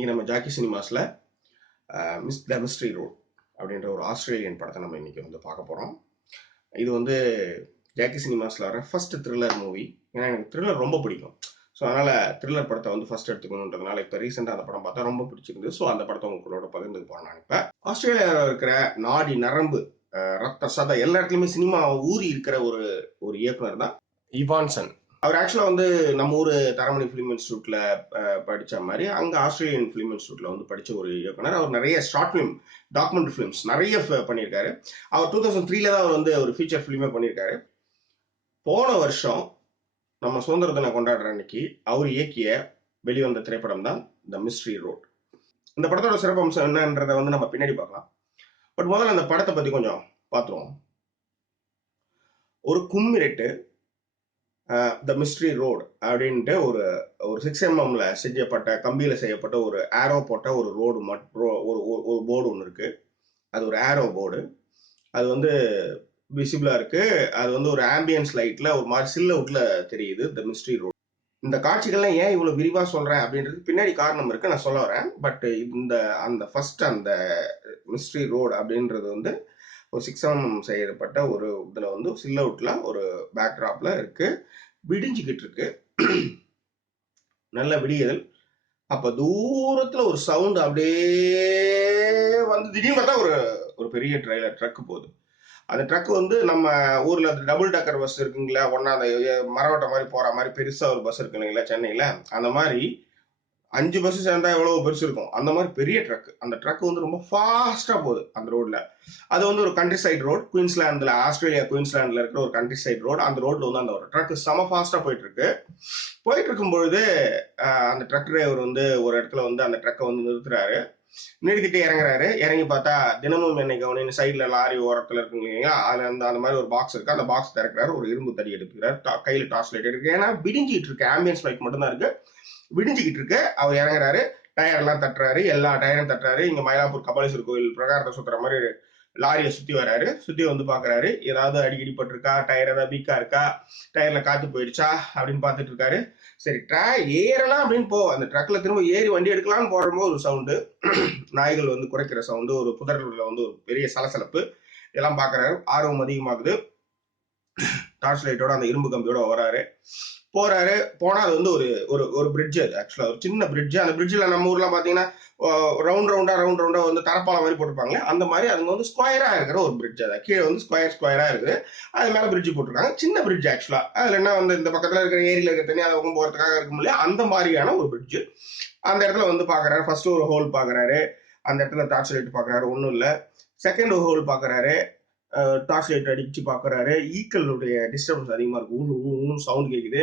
இன்னைக்கு நம்ம ஜாக்கி சினிமாஸ்ல மிஸ் த மிஸ்ட்ரி ரோட் அப்படின்ற ஒரு ஆஸ்திரேலியன் படத்தை நம்ம இன்னைக்கு வந்து பார்க்க போறோம். இது வந்து ஜாக்கி சினிமாஸ்ல வர ஃபர்ஸ்ட் த்ரில்லர் மூவி. ஏன்னா எனக்கு த்ரில்லர் ரொம்ப பிடிக்கும். ஸோ அதனால த்ரில்லர் படத்தை வந்து ஃபர்ஸ்ட் எடுத்துக்கணுன்றதுனால இப்போ ரீசெண்டாக அந்த படம் பார்த்தா ரொம்ப பிடிச்சிருந்து. ஸோ அந்த படத்தை உங்களோட பகிர்ந்து போறேன். நான் இப்போ ஆஸ்திரேலியாவில் இருக்கிற நாடி நரம்பு ரத்த சத எல்லா இடத்துலையுமே சினிமா ஊறி இருக்கிற ஒரு இயக்குனர் தான் இவான்சன். அவர் ஆக்சுவலா வந்து நம்ம ஊர் தரமணி ஃபிலிம் இன்ஸ்டியூட்ல படிச்ச மாதிரி அங்க ஆஸ்திரேலியன் ஃபிலிம் இன்ஸ்டியூட்ல வந்து படிச்ச ஒரு இயக்குனர். அவர் நிறைய ஷார்ட் ஃபிலிம், டாக்குமெண்ட்ரி ஃபிலிம்ஸ் நிறைய பண்ணியிருக்காரு. அவர் 2003 தான் அவர் வந்து ஒரு ஃபீச்சர் ஃபிலிமே பண்ணியிருக்காரு. போன வருஷம் நம்ம சுதந்திர தினம் கொண்டாடுற அன்னைக்கு அவர் இயக்கிய வெளிவந்த திரைப்படம் தான் த மிஸ்ட்ரி ரோட். இந்த படத்தோட சிறப்பம்சம் என்னன்றதை வந்து நம்ம பின்னாடி பார்க்கலாம். பட் முதல்ல அந்த படத்தை பத்தி கொஞ்சம் பார்த்துருவோம். ஒரு கும்மிரெட்டு த மிஸ்ட்ரி ரோடு அப்படின்ட்டு ஒரு 6mm செஞ்சப்பட்ட கம்பியில செய்யப்பட்ட ஒரு ஆரோ போட்ட ஒரு ரோடு ஒரு போர்டு ஒன்று இருக்கு. அது ஒரு ஆரோ போர்டு. அது வந்து விசிபிளா இருக்கு. அது வந்து ஒரு ஆம்பியன்ஸ் லைட்ல ஒரு மாதிரி சில்லவுட்ல தெரியுது த மிஸ்ட்ரி ரோடு. இந்த காட்சிகள்லாம் ஏன் இவ்வளவு விரிவா சொல்றேன் அப்படின்றது பின்னாடி காரணம் இருக்கு, நான் சொல்ல வரேன். பட் அந்த ஃபர்ஸ்ட் அந்த மிஸ்ட்ரி ரோடு அப்படின்றது வந்து ஒரு 6mm செய்யப்பட்ட ஒரு இதுல வந்து சில்லவுட்ல ஒரு பேக்ராப்ல இருக்கு. விடிஞ்சுக்கிட்டு இருக்கு. நல்ல விடியல். அப்ப தூரத்துல ஒரு சவுண்ட் அப்படியே வந்து திடீர்னு பார்த்தா ஒரு பெரிய ட்ரெய்லர் ட்ரக் போகுது. அந்த ட்ரக் வந்து நம்ம ஊர்ல டபுள் டக்கர் பஸ் இருக்குங்களா, ஒன்னா அந்த மரவட்ட மாதிரி போற மாதிரி பெருசா ஒரு பஸ் இருக்கு இல்லைங்களா சென்னையில, அந்த மாதிரி 5 பஸ் சேர்ந்தா எவ்வளவு பெருசு இருக்கும், அந்த மாதிரி பெரிய ட்ரக். அந்த ட்ரக் வந்து ரொம்ப ஃபாஸ்டா போகுது அந்த ரோட்ல. அது வந்து ஒரு கண்ட்ரி சைட் ரோட், குயின்ஸ்லாந்துல, ஆஸ்திரேலியா குயின்ஸ்லாந்துல இருக்கிற ஒரு கண்ட்ரி சைட் ரோடு. அந்த ரோட்ல வந்து அந்த ஒரு ட்ரக் செம ஃபாஸ்டா போயிட்டு இருக்கும் பொழுது அந்த ட்ரக் டிரைவர் வந்து ஒரு இடத்துல வந்து அந்த ட்ரக்கை வந்து நிறுத்துறாரு. நிறுத்திட்டு இறங்குறாரு. இறங்கி பார்த்தா தினமும் என்னை கவனின்னு சைட்ல லாரி ஓரத்துல இருக்குங்க இல்லையா, அதுல அந்த மாதிரி ஒரு பாக்ஸ் இருக்கு. அந்த பாக்ஸ் திறக்கிறாரு. ஒரு இரும்பு தடி எடுத்துக்கிறாரு. கையில டார்ச் லைட் இருக்கு. ஏன்னா விடிஞ்சிட்டு இருக்கு, ஆம்பியன்ஸ் லைட் மட்டும் தான் இருக்கு. விடிஞ்சுக்கிட்டு இருக்கு. அவர் இறங்குறாரு. டயர் எல்லாம் தட்டுறாரு. எல்லா டயரும் தட்டுறாரு. இங்க மயிலாப்பூர் கபாலீஸ்வரர் கோயில் பிரகாரத்தை சுத்துற மாதிரி லாரியை சுத்தி வராரு. சுத்தி வந்து பாக்குறாரு, ஏதாவது அடிக்கடி பட்டிருக்கா, டயர் ஏதாவது வீக்கா இருக்கா, டயர்ல காத்து போயிடுச்சா அப்படின்னு பாத்துட்டு இருக்காரு. சரி ஏறலாம் அப்படின்னு அந்த ட்ரக்ல திரும்ப ஏறி வண்டி எடுக்கலாம்னு போடும்போது ஒரு சவுண்டு, நாய்கள் வந்து குறைக்கிற சவுண்டு, ஒரு புதர்ல வந்து ஒரு பெரிய சலசலப்பு, இதெல்லாம் பாக்குறாரு. ஆர்வம் அதிகமாகுது. டார்ச் லைட்டோட அந்த இரும்பு கம்பியோட வராரு. போறாரு. போனா அது வந்து ஒரு பிரிட்ஜ். அது ஆக்சுவலா ஒரு சின்ன பிரிட்ஜ். அந்த பிரிட்ஜ்ல நம்ம ஊர்ல பாத்தீங்கன்னா ரவுண்ட் ரவுண்டா வந்து தரப்பாலம் மாதிரி போட்டிருப்பாங்களே, அந்த மாதிரி அது வந்து ஸ்கொயரா இருக்கிற ஒரு பிரிட்ஜ். அது கீழே வந்து ஸ்கொயரா இருக்குது. அது மேல பிரிட்ஜ் போட்டிருக்காங்க. சின்ன பிரிட்ஜ் ஆக்சுவலா. அதுல என்ன வந்து இந்த பக்கத்துல இருக்கிற ஏரியில இருக்க தண்ணி அதை பக்கம் போறதுக்காக இருக்கும் இல்லையா, அந்த மாதிரியான ஒரு பிரிட்ஜ். அந்த இடத்துல வந்து பாக்குறாரு. ஃபர்ஸ்ட் ஒரு ஹோல் பாக்குறாரு. அந்த இடத்துல டார்ச் லைட் பாக்குறாரு, ஒன்றும் இல்லை. செகண்ட் ஒரு ஹோல் பாக்குறாரு. டார்ச் லைட் அடிச்சு பாக்குறாரு. ஈக்களுடைய டிஸ்டர்பன்ஸ் அதிகமா இருக்கு, சவுண்ட் கேக்குது.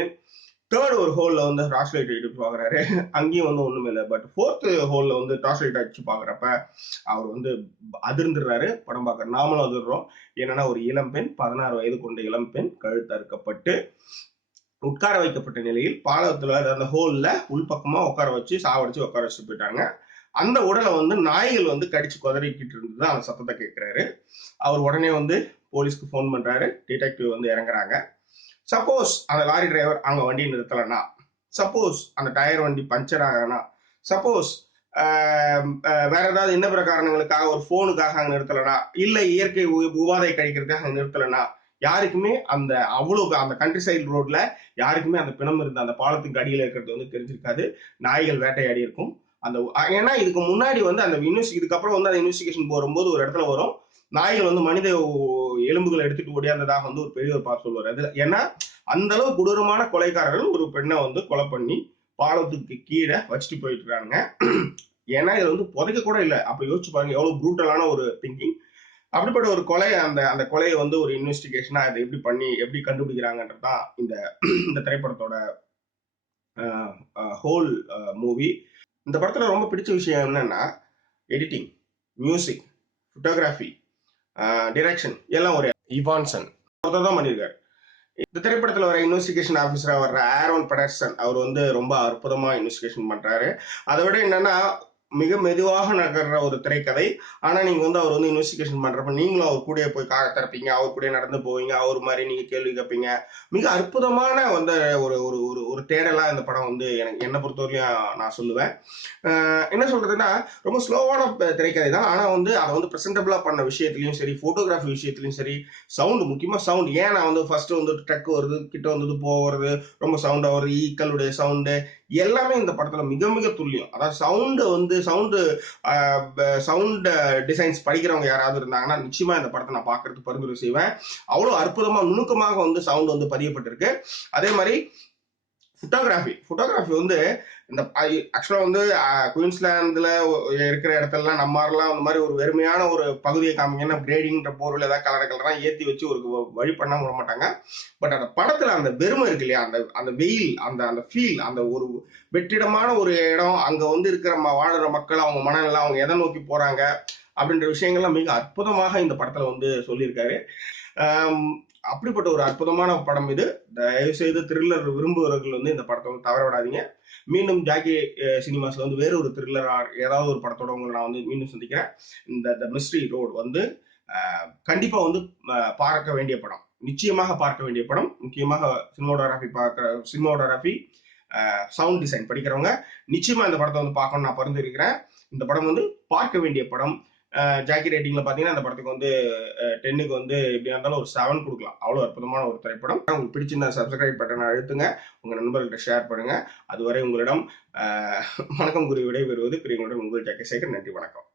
தேர்ட் ஒரு ஹோல்ல வந்து டார்ச் லைட் எடுத்து பாக்குறாரு. அங்கேயும் வந்து ஒண்ணுமே இல்லை. பட் ஃபோர்த் ஹோல்ல வந்து டார்ச் லைட் அடிச்சு பாக்குறப்ப அவர் வந்து அதிர்ந்துடுறாரு. படம் பார்க்க நாமளும் அதிர்றோம். என்னன்னா ஒரு இளம்பெண், 16 வயது கொண்ட இளம்பெண் கழுத்தறுக்கப்பட்டு உட்கார வைக்கப்பட்ட நிலையில் பாலத்துல அந்த ஹோல்ல உள்பக்கமா உட்கார வச்சு சாவடிச்சு உட்கார வச்சுட்டு போயிட்டாங்க. அந்த உடலை வந்து நாய்கள் வந்து கடிச்சு குதறிக்கிட்டு இருந்தது. அந்த சத்தத்தை கேட்கிறாரு. அவர் உடனே வந்து போலீஸ்க்கு போன் பண்றாரு. டிடெக்டிவ் வந்து இறங்குறாங்க. சப்போஸ் அந்த லாரி டிரைவர் அங்க வண்டியை நிறுத்தலைன்னா, சப்போஸ் அந்த டயர் வண்டி பஞ்சர் ஆகலன்னா, சப்போஸ் வேற ஏதாவது என்ன பிற காரணங்களுக்காக ஒரு போனுக்காக அங்க நிறுத்தலைன்னா, இல்ல இயற்கை உபாதை கழிக்கிறதுக்காக அங்க நிறுத்தலைன்னா, யாருக்குமே அந்த கண்ட்ரி சைடு ரோட்ல யாருக்குமே அந்த பிணம் இருந்த அந்த பாலத்துக்கு அடியில் இருக்கிறது வந்து தெரிஞ்சிருக்காது. நாய்கள் வேட்டையாடி இருக்கும். ஏன்னா இதுக்கு முன்னாடி வந்து அந்த இதுக்கப்புறம் வந்து அந்த இன்வெஸ்டிகேஷன் போகும்போது ஒரு இடத்துல வரும், நாய்கள் வந்து மனித எலும்புகளை எடுத்துட்டு ஓடியாந்ததாக வந்து ஒரு பெரியவர் பார்த்து சொல்லுவார். அது ஏன்னா அந்த அளவு கொடூரமான கொலைக்காரர்கள் ஒரு பெண்ணை வந்து கொலை பண்ணி பாலத்துக்கு கீழே வச்சுட்டு போயிட்டு இருக்காங்க. ஏன்னா இது வந்து புதைக்க கூட இல்லை. அப்ப யோசிச்சு பாருங்க எவ்வளவு ப்ரூட்டலான ஒரு திங்கிங். அப்படிப்பட்ட ஒரு கொலை, அந்த கொலையை வந்து ஒரு இன்வெஸ்டிகேஷனா அதை எப்படி கண்டுபிடிக்கிறாங்கன்றதுதான் இந்த திரைப்படத்தோட ஹோல் மூவி. இந்த படத்துல ரொம்ப பிடிச்ச விஷயம் என்னன்னா எடிட்டிங், மியூசிக், போட்டோகிராஃபி, டிரெக்ஷன் எல்லாம் ஒரு இவான்சன் தான் பண்ணியிருக்காரு. இந்த திரைப்படத்துல வர இன்வெஸ்டிகேஷன் ஆஃபீஸரா வர்ற ஆரோன் பெடர்சன் அவர் வந்து ரொம்ப அற்புதமா இன்வெஸ்டிகேஷன் பண்றாரு. அதை விட என்னன்னா மிக மெதுவாக நகர்ற ஒரு திரைக்கதை. ஆனா நீங்க வந்து அவர் வந்து இன்வெஸ்டிகேஷன் பண்றப்ப நீங்களும் அவர் கூடயே போய் திறப்பீங்க, அவர் கூட நடந்து போவீங்க, அவர் மாதிரி நீங்க கேள்வி கேட்பீங்க. மிக அற்புதமான வந்து ஒரு ஒரு ஒரு ஒரு தேடலா இந்த படம் வந்து எனக்கு என்ன பொறுத்தவரையும் நான் சொல்லுவேன். என்ன சொல்றதுன்னா ரொம்ப ஸ்லோவான திரைக்கதை தான். ஆனா வந்து அதை வந்து பிரசன்டபிளா பண்ண விஷயத்திலயும் சரி, போட்டோகிராஃபி விஷயத்திலயும் சரி, சவுண்ட் முக்கியமா சவுண்ட். ஏன் நான் வந்து ஃபர்ஸ்ட் வந்து ட்ரக் வருது, கிட்ட வந்தது போகிறது, ரொம்ப சவுண்டா வருது, ஈக்களுடைய சவுண்டு எல்லாமே இந்த படத்துல மிக மிக துல்லியம். அதாவது சவுண்ட் டிசைன்ஸ் படிக்கிறவங்க யாராவது இருந்தாங்கன்னா நிச்சயமா இந்த படத்தை நான் பார்க்கறதுக்கு பரிந்துரை செய்வேன். அவ்வளவு அற்புதமா நுணுக்கமாக வந்து சவுண்ட் வந்து பதியப்பட்டிருக்கு. அதே மாதிரி போட்டோகிராஃபி வந்து இந்த ஆக்சுவலா வந்து குயின்ஸ்லாந்துல இருக்கிற இடத்துலலாம் நம்மலாம் அந்த மாதிரி ஒரு வெறுமையான ஒரு பகுதியை காமிங்கன்னா கிரேடிங்ன்ற பொருள் ஏதாவது கலரெல்லாம் ஏற்றி வச்சு ஒரு வழி பண்ண விட மாட்டாங்க. பட் அந்த படத்துல அந்த வெறுமை இருக்கு இல்லையா, அந்த அந்த வெயில், அந்த அந்த ஃபீல், அந்த ஒரு வெற்றிடமான ஒரு இடம், அங்க வந்து இருக்கிற வாழுற மக்கள், அவங்க மனநிலை, அவங்க எதை நோக்கி போறாங்க அப்படின்ற விஷயங்கள்லாம் மிக அற்புதமாக இந்த படத்துல வந்து சொல்லியிருக்காரு. அப்படிப்பட்ட ஒரு அற்புதமான படம் இது. தயவு செய்து த்ரில்லர் விரும்புபவர்கள் வந்து இந்த படத்தை வந்து தவற விடாதீங்க. மீண்டும் ஜாக்கி சினிமாஸ்ல வந்து வேற ஒரு த்ரில்லர் ஏதாவது ஒரு படத்தோட உங்களை நான் வந்து மீண்டும் சந்திக்கிறேன். இந்த மிஸ்ட்ரி ரோடு வந்து கண்டிப்பா வந்து பார்க்க வேண்டிய படம், நிச்சயமாக பார்க்க வேண்டிய படம். முக்கியமாக சினிமோடோகிராஃபி சவுண்ட் டிசைன் படிக்கிறவங்க நிச்சயமா இந்த படத்தை வந்து பார்க்கணும்னு நான் பரிந்துரைக்கிறேன். இந்த படம் வந்து பார்க்க வேண்டிய படம். ஜாக்கி ரேட்டிங்ல பாத்தீங்கன்னா அந்த படத்துக்கு வந்து 10க்கு வந்து எப்படியா இருந்தாலும் ஒரு 7 கொடுக்கலாம். அவ்வளவு அற்புதமான ஒரு திரைப்படம். உங்களுக்கு பிடிச்சிருந்தா சப்ஸ்கிரைப் பட்டனை அழுத்துங்க, உங்க நண்பர்கள்ட்ட ஷேர் பண்ணுங்க. அதுவரை உங்களிடம் வணக்கம் கூறி விடைபெறுவது பிரியங்களுடன் உங்கள் ஜாக்கி சேகர். நன்றி, வணக்கம்.